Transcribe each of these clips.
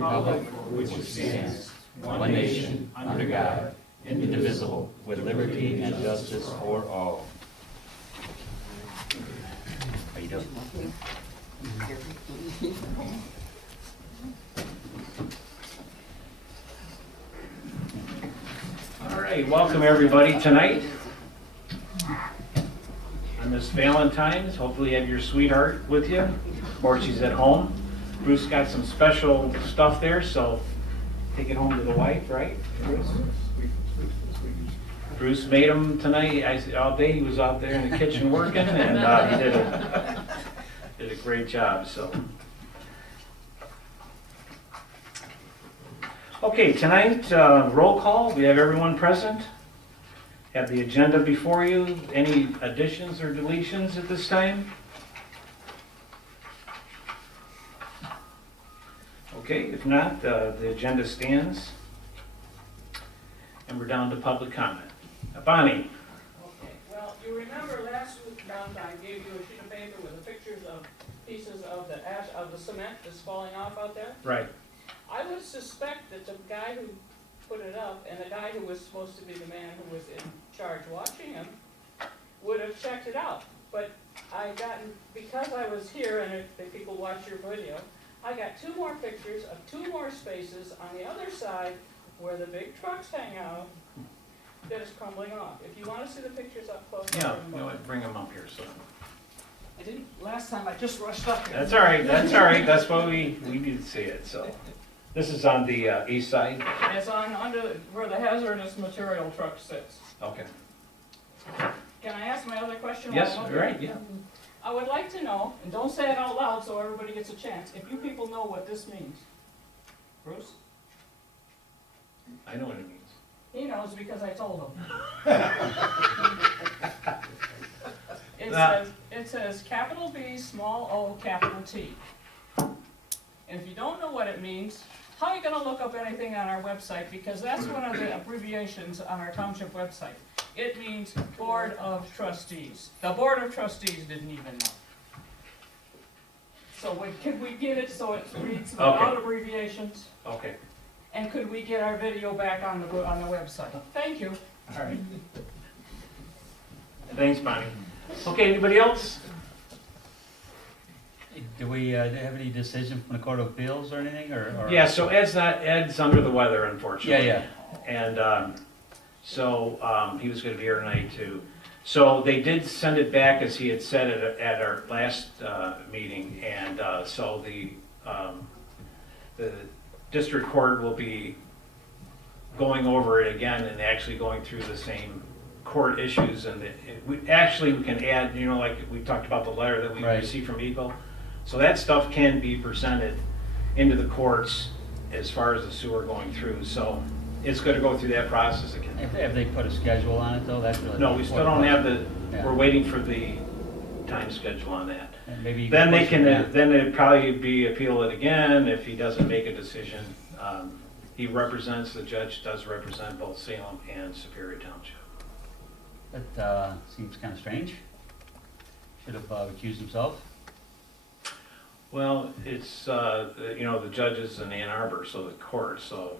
republic for which it stands, one nation, under God, indivisible, with liberty and justice for all. How you doing? All right, welcome everybody tonight on this Valentine's. Hopefully you have your sweetheart with you, or she's at home. Bruce got some special stuff there, so take it home to the wife, right, Bruce? Bruce made them tonight. All day he was out there in the kitchen working, and he did a great job. So, okay, tonight roll call. We have everyone present. Have the agenda before you. Any additions or deletions at this time? Okay, if not, the agenda stands. And we're down to public comment. Bonnie. Okay, well, you remember last month I gave you a sheet of paper with the pictures of pieces of the ash, of the cement that's falling off out there? Right. I would suspect that the guy who put it up and the guy who was supposed to be the man who was in charge watching him would have checked it out. But because I was here and if people watch your video, I got 2 more pictures of 2 more spaces on the other side where the big trucks hang out that is crumbling off. If you want to see the pictures up close. Yeah, you know what, bring them up here. So I didn't, last time I just rushed up here. that's all right. That's all right. That's why we need to see it. So this is on the east side. It's on under where the hazardous material truck sits. Okay. Can I ask my other question? Yes. while I'm All up right. here? Yeah. I would like to know, and don't say it out loud so everybody gets a chance, if you people know what this means. Bruce? I know what it means. He knows because I told him. It says capital B, small o, capital T. And if you don't know what it means, how are you gonna look up anything on our website? Because that's one of the abbreviations on our township website. It means Board of Trustees. The Board of Trustees didn't even know. So could we get it so it reads without abbreviations? Okay. And could we get our video back on the website? Thank you. All right. Thanks, Bonnie. Okay. Anybody else? Do we have any decision from the Court of Appeals or anything, or? Yeah. So Ed's under the weather, unfortunately. Yeah. And so he was going to be here tonight too. So they did send it back as he had said at our last meeting, and so the district court will be going over it again and actually going through the same court issues. And we can add, you know, like we talked about the letter that we received from Eagle. So that stuff can be presented into the courts as far as the sewer going through. So it's going to go through that process again. Have they put a schedule on it though? That's really. No, we still don't have Yeah. we're waiting for the time schedule on that. And maybe you Then push it. then it'd probably be appeal it again if he doesn't make a decision. The judge does represent both Salem and Superior Township. That seems kind of strange. Should have recused himself. Well, it's, you know, the judge is in Ann Arbor, so the court, so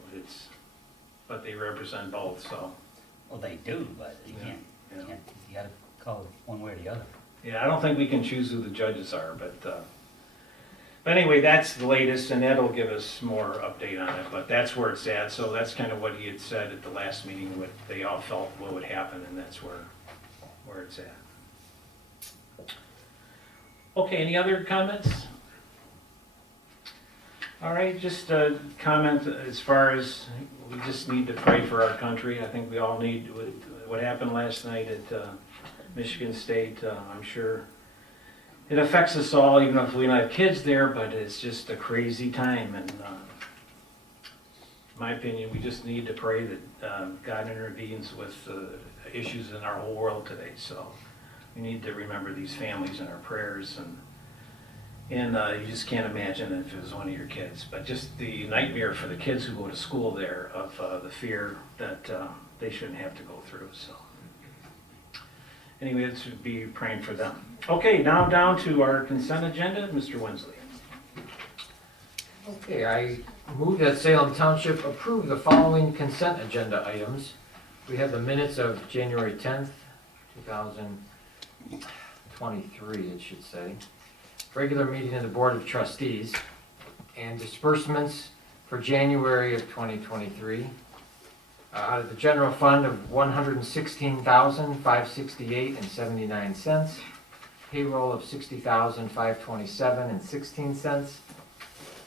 but they represent both, so. Well, they do, but you Yeah, can't, yeah. you gotta call it one way or the other. Yeah, I don't think we can choose who the judges are, but anyway, that's the latest, and that'll give us more update on it, but that's where it's at. So that's kind of what he had said at the last meeting, what they all felt what would happen, and that's where it's at. Okay, any other comments? All right, just a comment as far as we just need to pray for our country. I think we all need, what happened last night at Michigan State, I'm sure it affects us all, even if we don't have kids there, but it's just a crazy time. And in my opinion, we just need to pray that God intervenes with issues in our whole world today. So we need to remember these families in our prayers. And you just can't imagine if it was one of your kids. But just the nightmare for the kids who go to school there of the fear that they shouldn't have to go through. So anyway, this would be praying for them. Okay, now down to our consent agenda, Mr. Wensley. Okay, I Move that Salem Township approve the following consent agenda items. We have the minutes of January 10th, 2023, it should say. Regular meeting of the Board of Trustees, and disbursements for January of 2023. Out of the general fund of $116,568.79. Payroll of $60,527.16.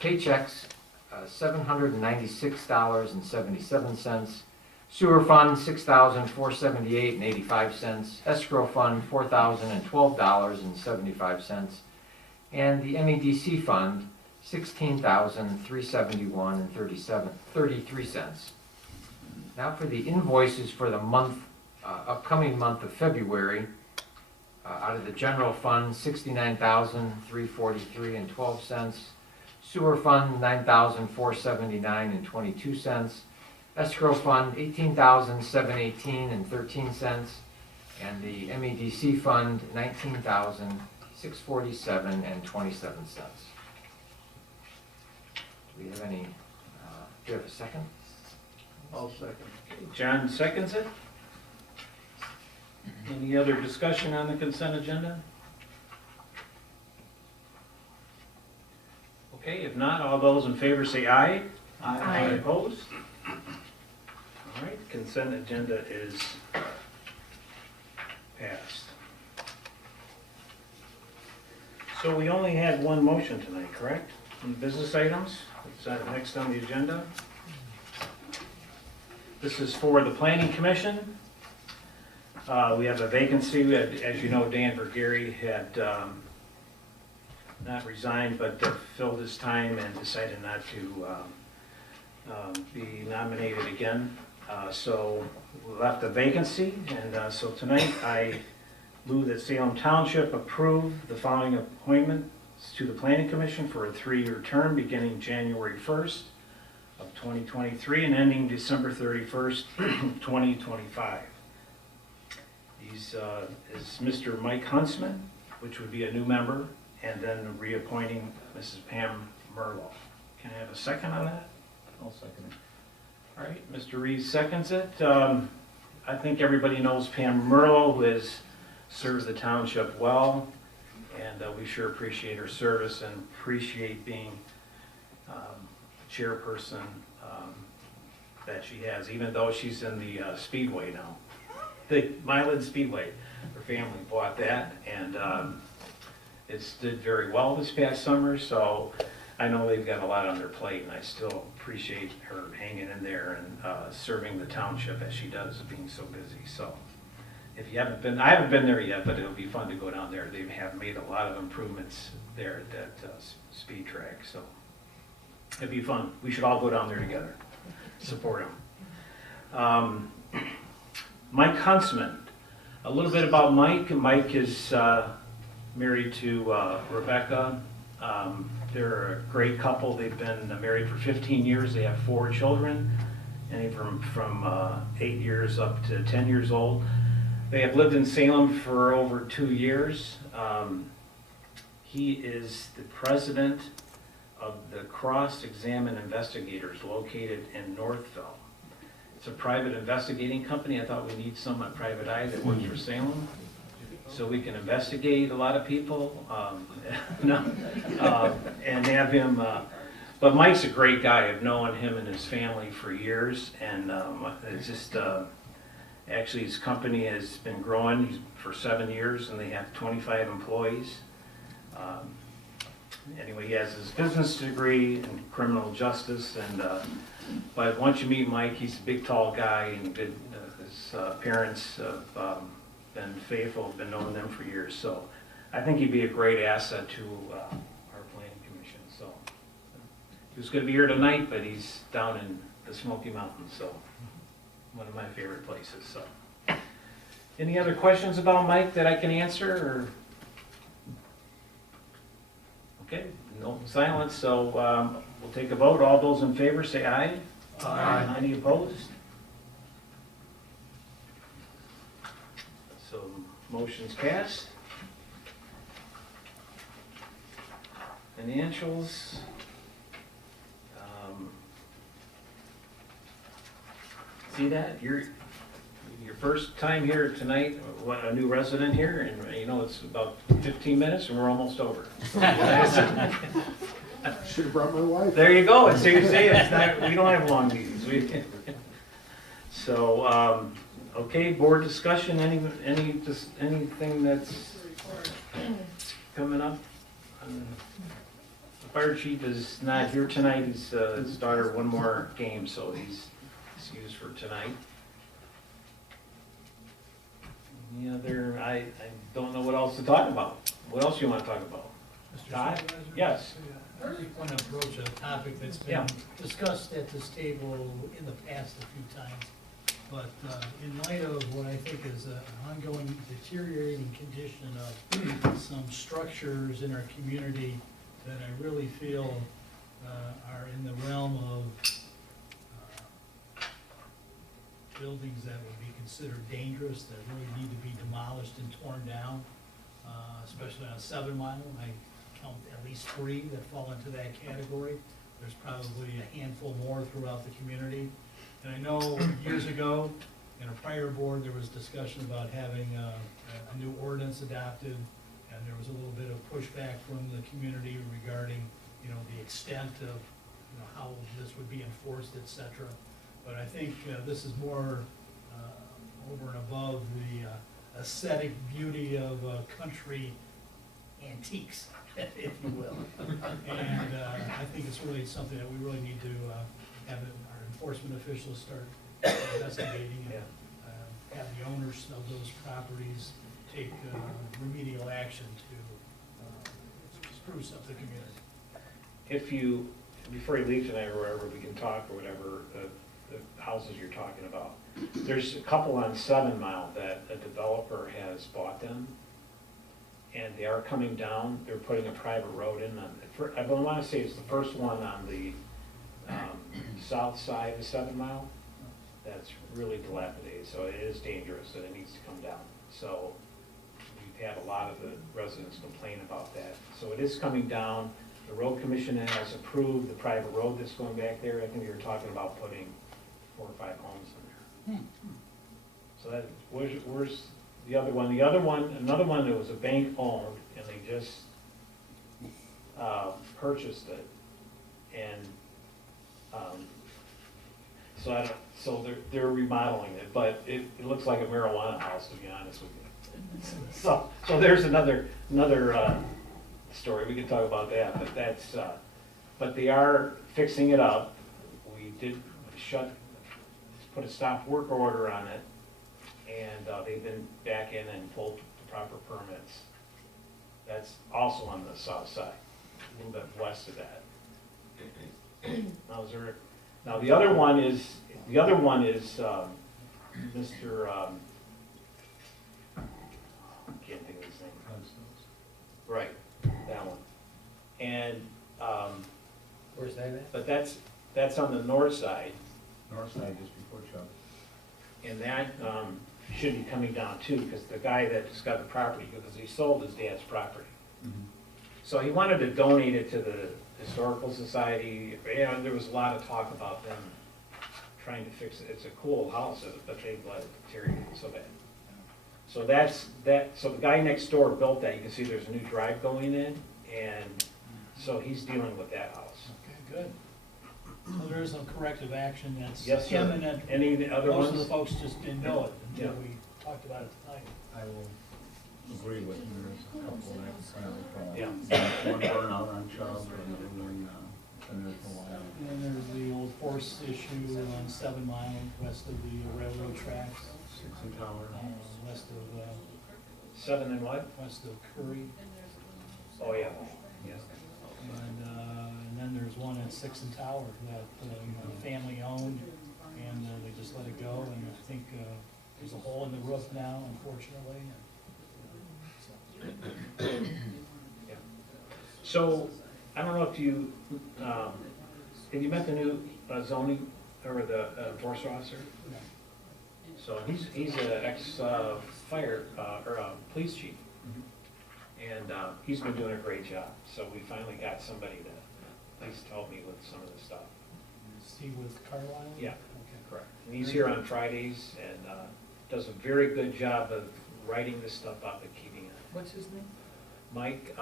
Paychecks, $796.77. Sewer fund, $6,478.85. Escrow fund, $4,012.75. And the MEDC fund, $16,371.33. Now for the invoices for the month, upcoming month of February. Out of the general fund, $69,343.12. Sewer fund, $9,479.22. Escrow fund, $18,718.13. And the MEDC fund, $19,647.27. Do we have any, do you have a second? I'll second. John seconds it. Any other discussion on the consent agenda? Okay, if not, all those in favor say aye. Aye. Opposed? All right, consent agenda is passed. So we only had one motion tonight, correct? On business items, is that next on the agenda? This is for the Planning Commission. We have a vacancy. We had, as you know, Dan Vergary had not resigned, but filled his time and decided not to be nominated again. So we left a vacancy, and so tonight I move that Salem Township approve the following appointments to the Planning Commission for a 3-year term beginning January 1st of 2023 and ending December 31st, 2025. These is Mr. Mike Huntsman, which would be a new member, and then reappointing Mrs. Pam Merlo. Can I have a second on that? I'll second it. All right, Mr. Reed seconds it. I think everybody knows Pam Merlo, who has served the township well, and we sure appreciate her service and appreciate being the chairperson that she has, even though she's in the Speedway now. The Milan Speedway, her family bought that, and it's did very well this past summer, so I know they've got a lot on their plate, and I still appreciate her hanging in there and serving the township as she does, being so busy. So if you haven't been, I haven't been there yet, but it'll be fun to go down there. They have made a lot of improvements there at that speed track, so it'd be fun. We should all go down there together, support them. Mike Huntsman. A little bit about Mike. Mike is married to Rebecca. They're a great couple. They've been married for 15 years. They have 4 children, anything from 8 years up to 10 years old. They have lived in Salem for over 2 years. He is the president of the Cross-Examine Investigators located in Northville. It's a private investigating company. I thought we need someone private eye that works for Salem, so we can investigate a lot of people. And have him. But Mike's a great guy. I've known him and his family for years, and it's just actually his company has been growing for 7 years, and they have 25 employees. Anyway, he has his business degree in criminal justice, and but once you meet Mike, he's a big, tall guy, and good. His parents have been faithful, been knowing them for years, so I think he'd be a great asset to our planning commission. So he was going to be here tonight, but he's down in the Smoky Mountains, so one of my favorite places. So, any other questions about Mike that I can answer? Or okay, no silence, so we'll take a vote. All those in favor say aye. Aye. Any opposed? So motion's passed. Financials. See that? You're, your first time here tonight, a new resident here, and you know, it's about 15 minutes and we're almost over. Should have brought my wife. There you go, and so you're saying it's not, we don't have long meetings. So, okay, board discussion, anything that's coming up? The fire chief is not here tonight, his daughter one more game, so he's excused for tonight. Any other, I don't know what else to talk about. What else you want to talk about? Mr. Todd? Supervisor? Yes. I really want to approach a topic that's Yeah. been discussed at this table in the past a few times. But in light of what I think is an ongoing deteriorating condition of some structures in our community that I really feel are in the realm of buildings that would be considered dangerous, that really need to be demolished and torn down, especially on 7 Mile. I count at least 3 that fall into that category. There's probably a handful more throughout the community. And I know years ago, in a prior board, there was discussion about having a new ordinance adopted, and there was a little bit of pushback from the community regarding, you know, the extent of, you know, how this would be enforced, et cetera. But I think this is more over and above the aesthetic beauty of country antiques, if you will. And I think it's really something that we really need to have our enforcement officials start investigating and have the owners of those properties take remedial action to spruce up the community. If you, before you leave tonight or wherever, we can talk or whatever, the houses you're talking about. There's a couple on 7 Mile that a developer has bought them, and they are coming down. They're putting a private road in them. I want to say it's the first one on the south side of 7 Mile that's really dilapidated, so it is dangerous and it needs to come down. So we've had a lot of the residents complain about that. So it is coming down. The road commission has approved the private road that's going back there. I think we were talking about putting 4 or 5 homes in there. So that, where's the other one? The other one, another one that was a bank owned, and they just purchased it. And so they're remodeling it, but it looks like a marijuana house, to be honest with you. So there's another story, we can talk about that, but that's, but they are fixing it up. We did put a stop work order on it, and they've been back in and pulled the proper permits. That's also on the south side, a little bit west of that. Now the other one is Mr. Can't think of his name. Right, that one. And, Where's that at? but that's on the north side, North side just before Chubb. and that should be coming down too, because the guy that just got the property, because he sold his dad's property. So he wanted to donate it to the Historical Society. You know, there was a lot of talk about them trying to fix it. It's a cool house, but they've let it deteriorate so bad. So so the guy next door built that. You can see there's a new drive going in, and so he's dealing with that house. Okay, good. So there is some corrective action that's Yes, sir. imminent. Any other Most of the ones? folks just didn't know it until Yeah. we talked about it tonight. I will agree with you, there's a couple that finally fall. Yeah. One burnout on Chubb, and another one, been there for a while. And then there's the old horse issue on 7 Mile, west of the railroad tracks, 6 Tower. west of 7 and what? west of Curry. Oh, yeah. Yes. And then there's one at 6 and Tower that, family owned, and they just let it go, and I think there's a hole in the roof now, unfortunately. Yeah. So, I don't know if you, have you met the new zoning, or the enforcer officer? So he's an ex-fire, or police chief. And he's been doing a great job. So we finally got somebody to at least help me with some of the stuff. he with Carlisle? Yeah. Okay. Correct. And he's here on Fridays and does a very good job of writing this stuff up and keeping it. What's his name? Mike,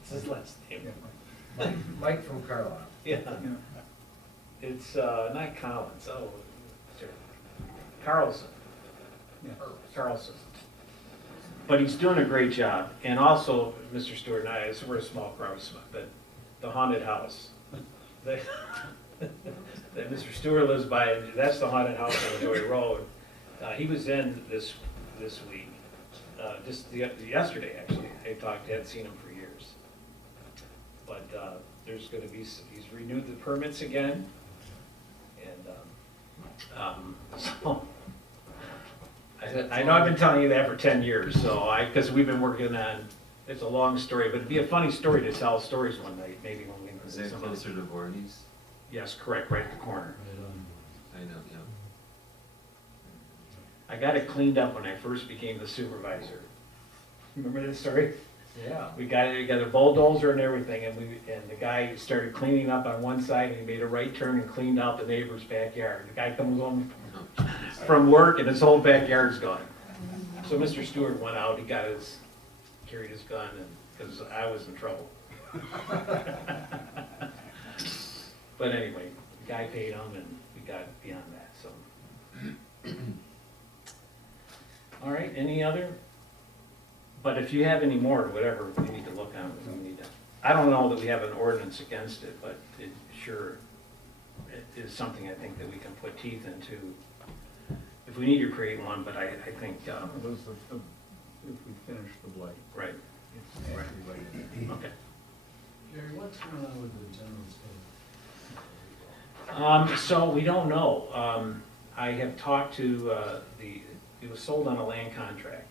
what's his last name? Mike from Carlisle. Yeah. It's not Collins, sure. Carlson. Carlson. But he's doing a great job. And also, Mr. Stewart and I, we're a small crowd, but the haunted house. That Mr. Stewart lives by, that's the haunted house on Joy Road. He was in this week, just yesterday, actually. I hadn't seen him for years. But there's gonna be, he's renewed the permits again. And, so, I know I've been telling you that for 10 years, so because we've been working on, it's a long story, but it'd be a funny story to tell stories one night, maybe when we. Is that closer to Voorhees? Yes, correct, right at the corner. I know, yeah. I got it cleaned up when I first became the supervisor. Remember that story? Yeah. We got a bulldozer and everything, and the guy started cleaning up on one side, and he made a right turn and cleaned out the neighbor's backyard. The guy comes home from work, and his whole backyard's gone. So Mr. Stewart went out, he carried his gun, and, because I was in trouble. But anyway, the guy paid him, and we got beyond that, so. All right, any other? But if you have any more, whatever, we need to look on, we need to, I don't know that we have an ordinance against it, but it sure, it is something I think that we can put teeth into. If we need to create one, but I think, If we finish the blight. right, It's everybody. okay. Gary, what's going on with the general store? So we don't know. I have talked to it was sold on a land contract,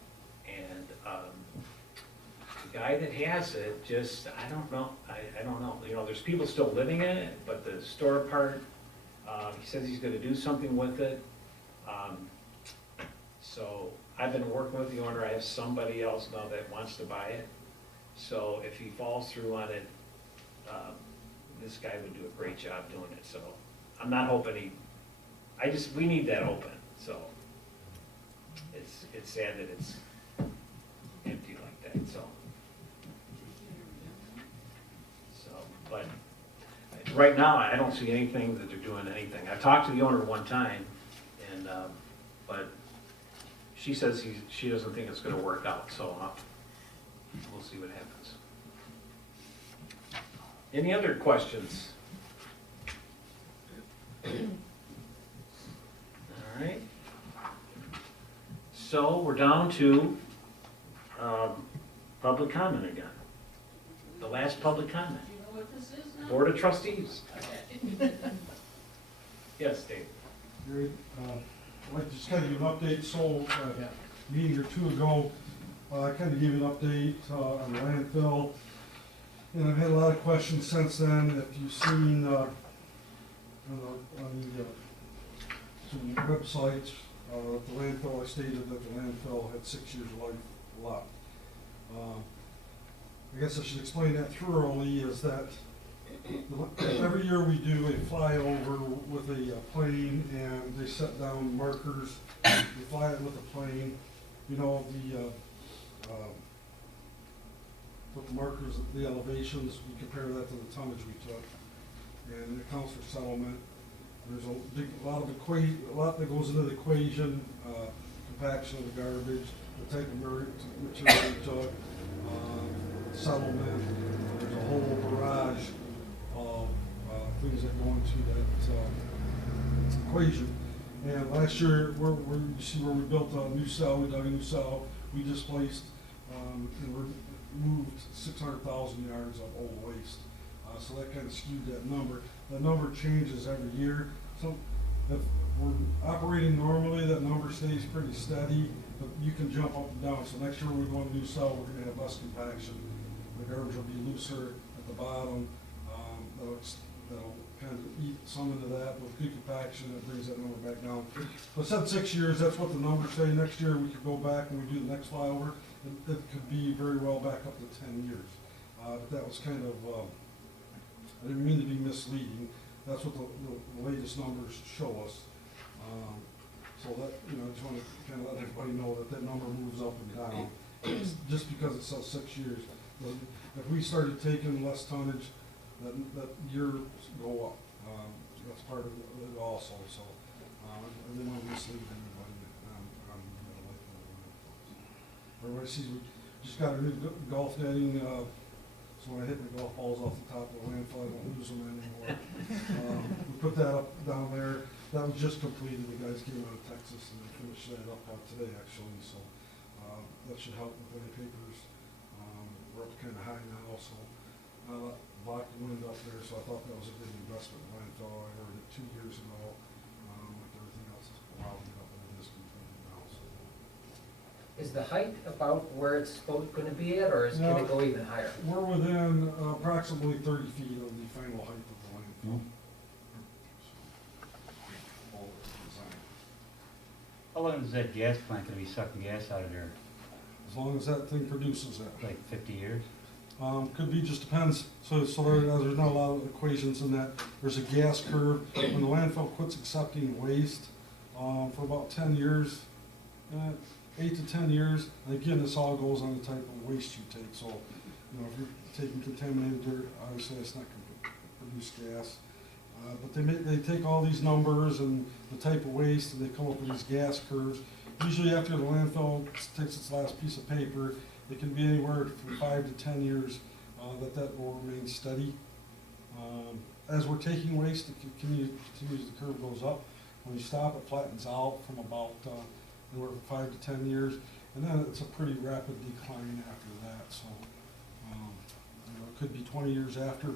and the guy that has it just, I don't know, I don't know. You know, there's people still living in it, but the store part, he says he's gonna do something with it. So I've been working with the owner. I have somebody else now that wants to buy it. So if he falls through on it, this guy would do a great job doing it, so I'm not hoping we need that open, so it's sad that it's empty like that, so. But right now, I don't see anything that they're doing anything. I talked to the owner one time, and, but she says she doesn't think it's gonna work out, so we'll see what happens. Any other questions? All right. So we're down to public comment again. The last public comment. Do you know what this is now? Board of Trustees. Okay. Yes, Dave. Gary, I'd like to just kind of give an update. So, a meeting or two ago, I kind of gave an update on the landfill. And I've had a lot of questions since then. If you've seen on the some websites, the landfill, I stated that the landfill had 6 years of life left. I guess I should explain that thoroughly, is that every year we do a flyover with a plane, and they set down markers. We fly it with a plane. You know, with the markers, the elevations, we compare that to the tonnage we took, and it counts for settlement. There's a lot that goes into the equation, compaction of the garbage, the type of material we took, settlement. There's a whole barrage of things that go into that equation. And last year, you see where we built a new cell, we dug a new cell, we displaced and removed 600,000 yards of old waste. So that kind of skewed that number. The number changes every year. So if we're operating normally, that number stays pretty steady, but you can jump up and down. So next year when we go on a new cell, we're gonna have less compaction. The garbage will be looser at the bottom. That'll kind of eat some into that with good compaction. It brings that number back down. So I said 6 years, that's what the numbers say. Next year we could go back and we do the next flyover. It could be very well back up to 10 years. But that was kind of, I didn't mean to be misleading. that's what the latest numbers show us. So that, you know, I just wanna kinda let everybody know that that number moves up and down, it's just because it says 6 years. But if we started taking less tonnage, that years go up. That's part of it also, so, I didn't want to mislead anybody. Everybody sees we just got a new golf netting, so when I hit my golf balls off the top of the landfill, I don't lose them anymore. We put that up down there, that was just completed, the guys came out of Texas and they finished that up today actually, so, that should help with any papers. We're up kinda high now, so, blocked the wind up there, so I thought that was a good investment in landfill. I ordered it 2 years ago, like everything else, it's a while to get up, and it is completed now, so. Is the height about where it's gonna be at, or can it go even higher? We're within approximately 30 feet of the final height of the landfill. All designed. How long is that gas plant gonna be sucking gas out of there? As long as that thing produces that. Like 50 years? Could be, just depends. So there's not a lot of equations in that. There's a gas curve. When the landfill quits accepting waste, for about 10 years, 8 to 10 years, and again, this all goes on the type of waste you take. So, you know, if you're taking contaminated dirt, obviously it's not going to produce gas. But they take all these numbers and the type of waste, and they come up with these gas curves. Usually after the landfill takes its last piece of paper, it can be anywhere from 5 to 10 years that will remain steady. As we're taking waste, it continues, the curve goes up. When you stop, it flattens out from about anywhere from 5 to 10 years, and then it's a pretty rapid decline after that. So, you know, it could be 20 years after,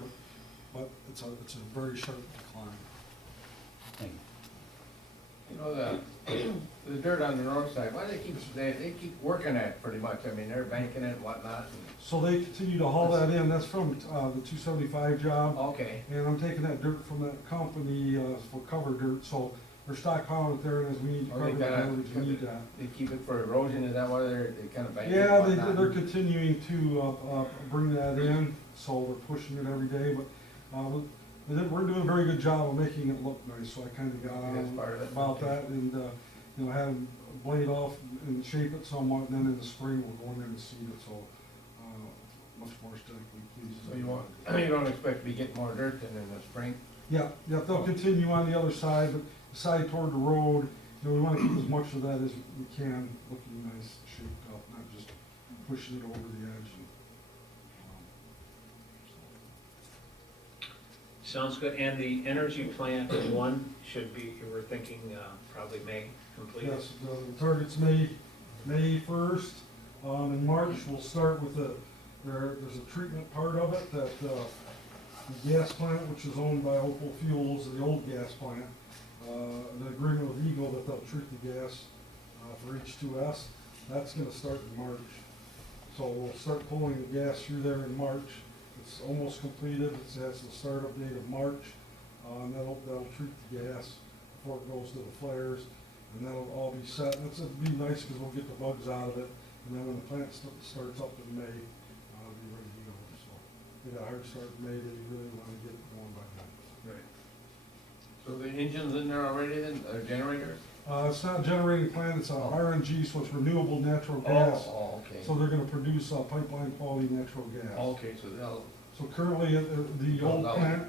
but it's a very sharp decline. Thank you. You know, the dirt on the north side, why they keep working at it pretty much, I mean, they're banking it and whatnot. So they continue to haul that in. That's from the 275 job. Okay, And I'm taking that dirt from that company for cover dirt, so they're stockpiling it there, and as we need to or cover they the gotta, coverage, we need that. they keep it for erosion, is that why they kind of bank it Yeah, and whatnot? they're continuing to bring that in, so they're pushing it every day, but we're doing a very good job of making it look nice, so I kind of got That's on part of it. about that, and, you know, have them blade off and shape it somewhat, and then in the spring, we'll go in there and seed it, so, much more aesthetically pleasing. So you don't expect to be getting more dirt than in the spring? Yeah, they'll continue on the other side, but the side toward the road, you know, we wanna keep as much of that as we can, looking nice, shaped up, not just pushing it over the edge. Sounds good, and the energy plant one should be, you were thinking, probably May complete? Yes, the target's May 1st. In March, we'll start with there's a treatment part of it, that the gas plant, which is owned by Opal Fuels, the old gas plant, the agreement with Eagle that they'll treat the gas for H2S, that's gonna start in March. So we'll start pulling the gas through there in March. It's almost completed, it has the startup date of March, and that'll treat the gas before it goes to the flares, and that'll all be set. And it'll be nice because we'll get the bugs out of it, and then when the plant starts up in May, it'll be ready to go. So we got a hard start in May, they really want to get it going by then. Right. So the engine's in there already then, generators? It's not a generating plant, it's a RNG, so it's renewable natural gas. Oh, okay. So they're gonna produce pipeline quality natural gas. Okay, so they'll, So currently, the old plant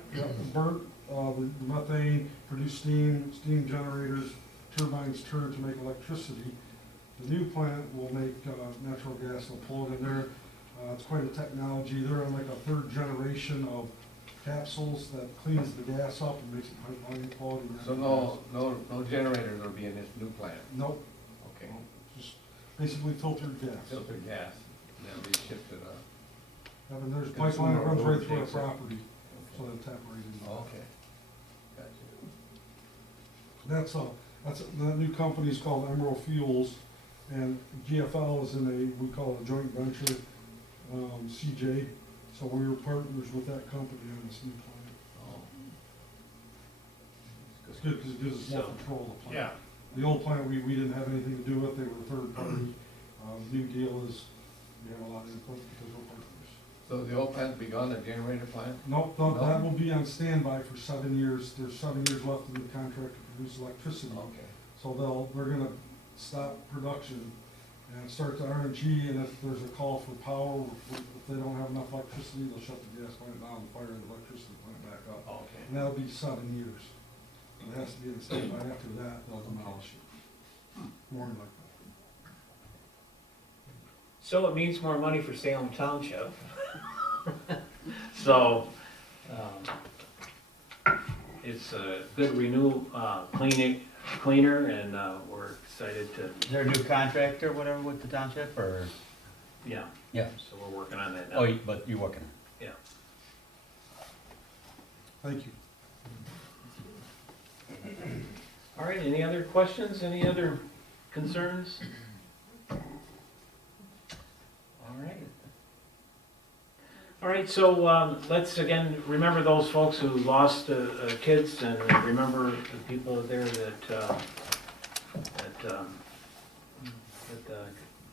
burnt, the methane, produced steam generators, turbines turn to make electricity. The new plant will make natural gas, they'll pull it in there. It's quite a technology. They're on like a 3rd generation of capsules that cleans the gas up and makes it pipeline quality. so no generators will be in this new plant? Nope, Okay. just basically filtered gas. Filtered gas, and they'll be shipped to the, I mean, there's a Consumer pipeline that runs right road through our takes it. property, so they'll tap right into it. okay. Gotcha. That new company is called Emerald Fuels, and GFL is in we call it a joint venture, CJ, so we were partners with that company on this new plant. Oh. It's good because it gives us more So, control of the plant. Yeah, The old plant, we didn't have anything to do with, they were a third party. The new deal is, we have a lot of input because we're partners. So the old plant's be gone, the generator plant? Nope, that will be on standby for 7 years. There's 7 years left in the contract to produce electricity. Okay. So they're gonna stop production and start the RNG, and if there's a call for power, if they don't have enough electricity, they'll shut the gas plant down and fire the electricity plant back up. Okay. And that'll be 7 years. It has to be in standby. After that, they'll demolish it. More than likely. So it means more money for Salem Township. So, it's a good cleaner, and we're excited to, Is there a new contract or whatever with the township, or? yeah, Yeah. so we're working on that now. Oh, but you're working. Yeah. Thank you. All right, any other questions, any other concerns? All right. All right, so let's again remember those folks who lost kids, and remember the people there that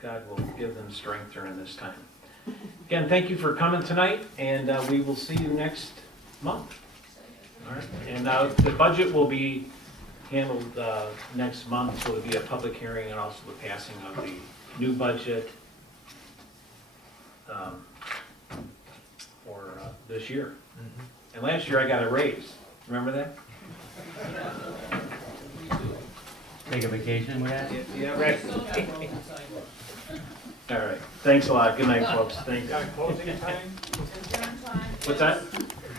God will give them strength during this time. Again, thank you for coming tonight, and we will see you next month. All right, and the budget will be handled next month, so it'll be a public hearing and also the passing of the new budget for this year. And last year I got a raise, remember that? Take a vacation with that? Yeah, right. All right, thanks a lot, good night, folks, thank you. Adjourn time. What's that?